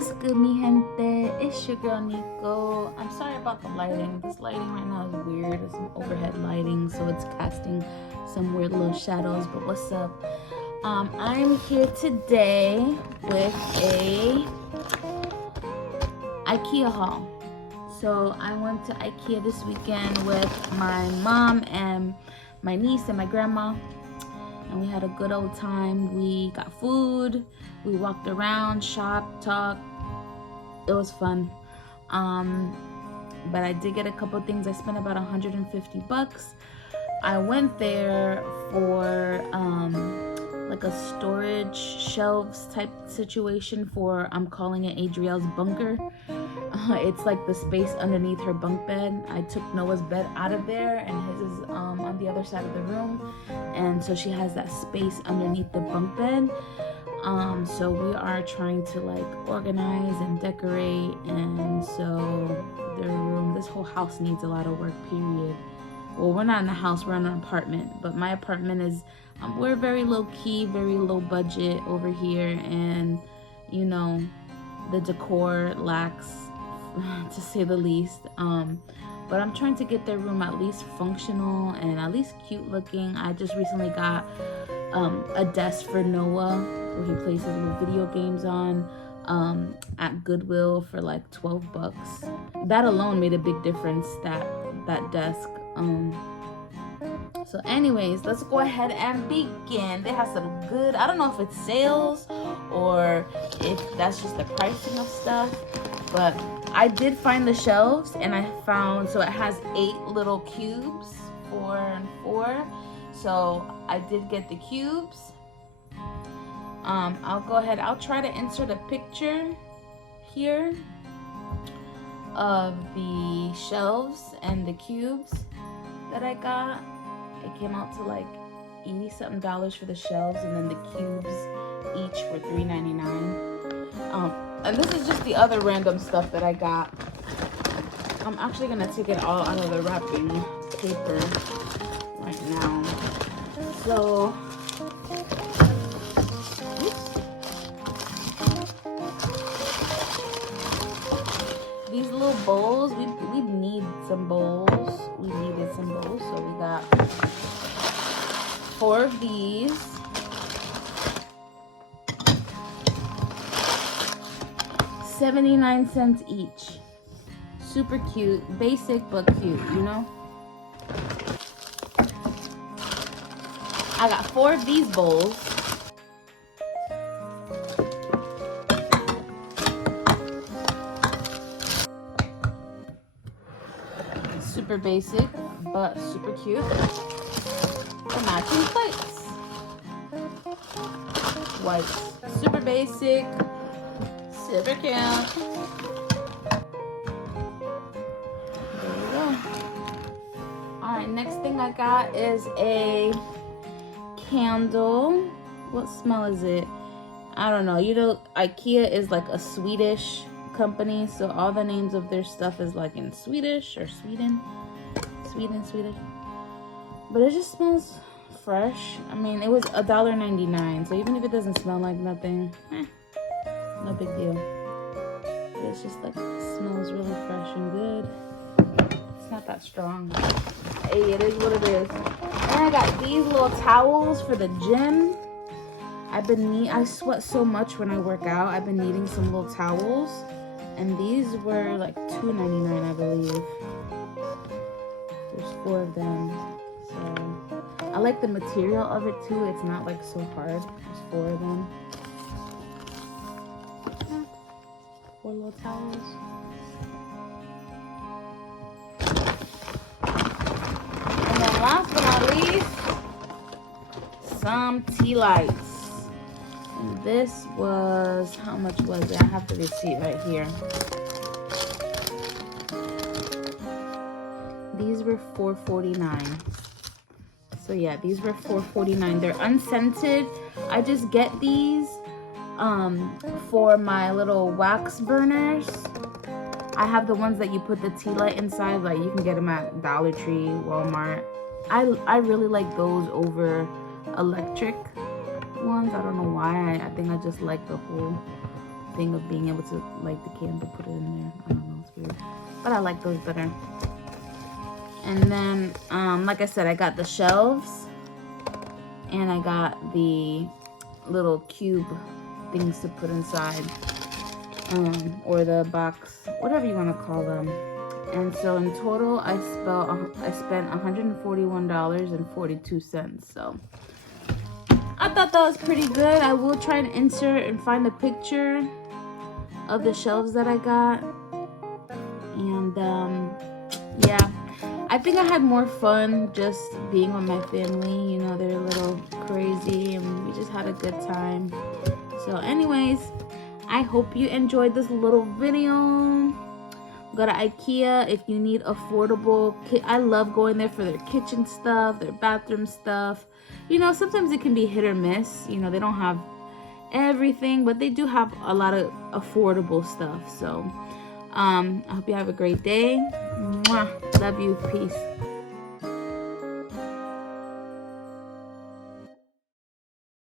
What's good, mi gente? It's your girl Nico. I'm sorry about the lighting. This lighting right now is weird. It's some overhead lighting, so it's casting some weird little shadows. But what's up? I'm here today with a IKEA haul. So I went to IKEA this weekend with my mom and my niece and my grandma, and we had a good old time. We got food, we walked around, shopped, talked. It was fun. But I did get a couple things. I spent about 150 bucks. I went there for like a storage shelves type situation for, I'm calling it Adrielle's bunker. It's like the space underneath her bunk bed. I took Noah's bed out of there, and his is on the other side of the room, and so she has that space underneath the bunk bed. So we are trying to like organize and decorate, and so the room, this whole house needs a lot of work, period. Well, we're not in a house, we're in an apartment, but my apartment is, we're very low key, very low budget over here, and you know, the decor lacks, to say the least. But I'm trying to get their room at least functional and at least cute looking. I just recently got a desk for Noah where he plays his little video games on at Goodwill for like 12 bucks. That alone made a big difference, that desk. So anyways, let's go ahead and begin. They have some good, I don't know if it's sales or if that's just the pricing of stuff, but I did find the shelves, and I found, so it has 8 little cubes, 4 and 4. So I did get the cubes. I'll go ahead, I'll try to insert a picture here of the shelves and the cubes that I got. It came out to like $80-something for the shelves, and then the cubes each were $3.99. And this is just the other random stuff that I got. I'm actually gonna take it all out of the wrapping paper right now. So, these little bowls, we need some bowls. We needed some bowls, so we got 4 of these. $0.79 each. Super cute, basic but cute, you know? I got 4 of these bowls. Super basic but super cute. The matching plates. White. Super basic. Super cute. There we go. Alright, next thing I got is a candle. What smell is it? I don't know. You know, IKEA is like a Swedish company, so all the names of their stuff is like in Swedish or Swedish. But it just smells fresh. I mean, it was $1.99, so even if it doesn't smell like nothing, no big deal. But it's just like, it smells really fresh and good. It's not that strong. Hey, it is what it is. And I got these little towels for the gym. I sweat so much when I work out. I've been needing some little towels. And these were like $2.99, I believe. There's 4 of them. So I like the material of it too. It's not like so hard. There's 4 of them. 4 little towels. And then last but not least, some tea lights. And this was, how much was it? I have the receipt right here. These were $4.49. So yeah, these were $4.49. They're unscented. I just get these for my little wax burners. I have the ones that you put the tea light inside, like you can get them at Dollar Tree, Walmart. I really like those over electric ones. I don't know why. I think I just like the whole thing of being able to light the candle, put it in there. I don't know, it's weird. But I like those better. And then, like I said, I got the shelves. And I got the little cube things to put inside. Or the box, whatever you want to call them. And so in total, I spent $141.42. So I thought that was pretty good. I will try and insert and find a picture of the shelves that I got. And yeah, I think I had more fun just being with my family. You know, they're a little crazy and we just had a good time. So anyways, I hope you enjoyed this little video. Go to IKEA if you need affordable I love going there for their kitchen stuff, their bathroom stuff. You know, sometimes it can be hit or miss. You know, they don't have everything, but they do have a lot of affordable stuff. So I hope you have a great day. Mwah. Love you. Peace.